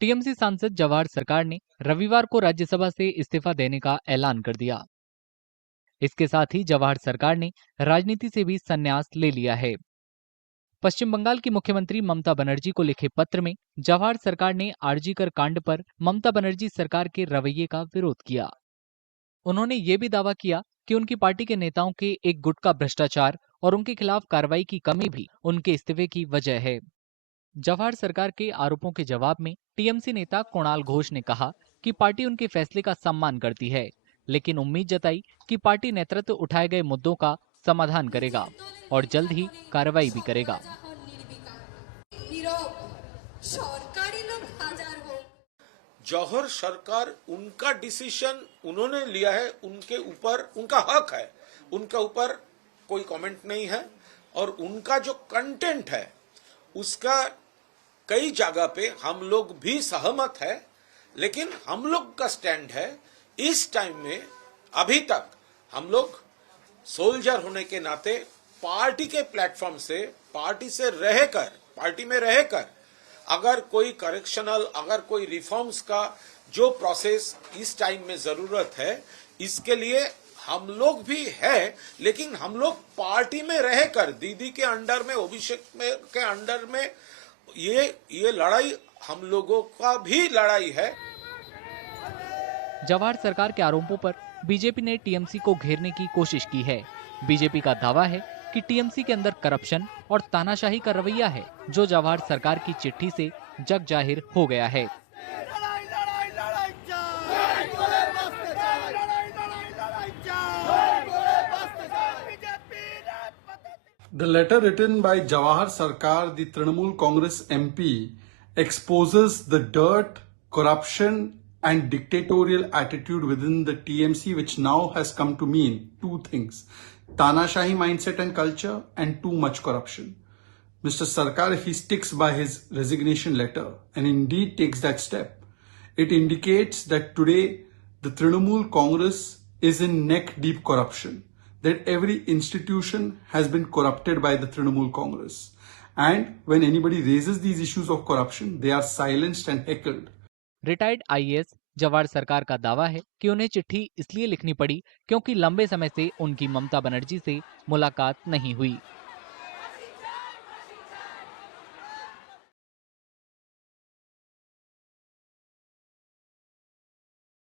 TMC सांसद जवाहर सरकार ने रविवार को राज्यसभा से इस्तीफा देने का ऐलान कर दिया। इसके साथ ही जवाहर सरकार ने राजनीति से भी संन्यास ले लिया है। पश्चिम बंगाल की मुख्यमंत्री ममता बनर्जी को लिखे पत्र में जवाहर सरकार ने आरजीकर कांड पर ममता बनर्जी सरकार के रवैये का विरोध किया। उन्होंने ये भी दावा किया कि उनकी पार्टी के नेताओं के एक गुट का भ्रष्टाचार और उनके खिलाफ कार्रवाई की कमी भी उनके इस्तीफे की वजह है। जवाहर सरकार के आरोपों के जवाब में टीएमसी नेता कुणाल घोष ने कहा कि पार्टी उनके फैसले का सम्मान करती है, लेकिन उम्मीद जताई कि पार्टी नेतृत्व उठाए गए मुद्दों का समाधान करेगा और जल्द ही कार्रवाई भी करेगा। जौहर सरकार उनका डिसीजन उन्होंने लिया है, उनके ऊपर उनका हक है, उनके ऊपर कोई कमेंट नहीं है। और उनका जो कंटेंट है उसका कई जगह पे हम लोग भी सहमत है, लेकिन हम लोग का स्टैंड है इस टाइम में अभी तक हम लोग सोल्जर होने के नाते पार्टी के प्लेटफॉर्म से, पार्टी से रहकर, पार्टी में रहकर अगर कोई करेक्शनल, अगर कोई रिफॉर्म्स का जो प्रोसेस इस टाइम में जरूरत है, इसके लिए हम लोग भी है, लेकिन हम लोग पार्टी में रहकर दीदी के अंडर में, अभिषेक में के अंडर में ये लड़ाई हम लोगों का भी लड़ाई है। जवाहर सरकार के आरोपों पर बीजेपी ने टीएमसी को घेरने की कोशिश की है। बीजेपी का दावा है कि टीएमसी के अंदर करप्शन और तानाशाही का रवैया है, जो जवाहर सरकार की चिट्ठी से जग जाहिर हो गया है। The letter written by Jawahar Sarkar, the Trinamool Congress MP, exposes the dirt, corruption and dictatorial attitude within the TMC, which now has come to mean two things: Tanashahi mindset and culture and too much corruption. Mr. Sarkar, if he sticks by his resignation letter and indeed takes that step, it indicates that today the Trinamool Congress is in neck-deep corruption, that every institution has been corrupted by the Trinamool Congress. And when anybody raises these issues of corruption, they are silenced and heckled. Retired IAS Jawahar सरकार का दावा है कि उन्हें चिट्ठी इसलिए लिखनी पड़ी क्योंकि लंबे समय से उनकी ममता बनर्जी से मुलाकात नहीं हुई।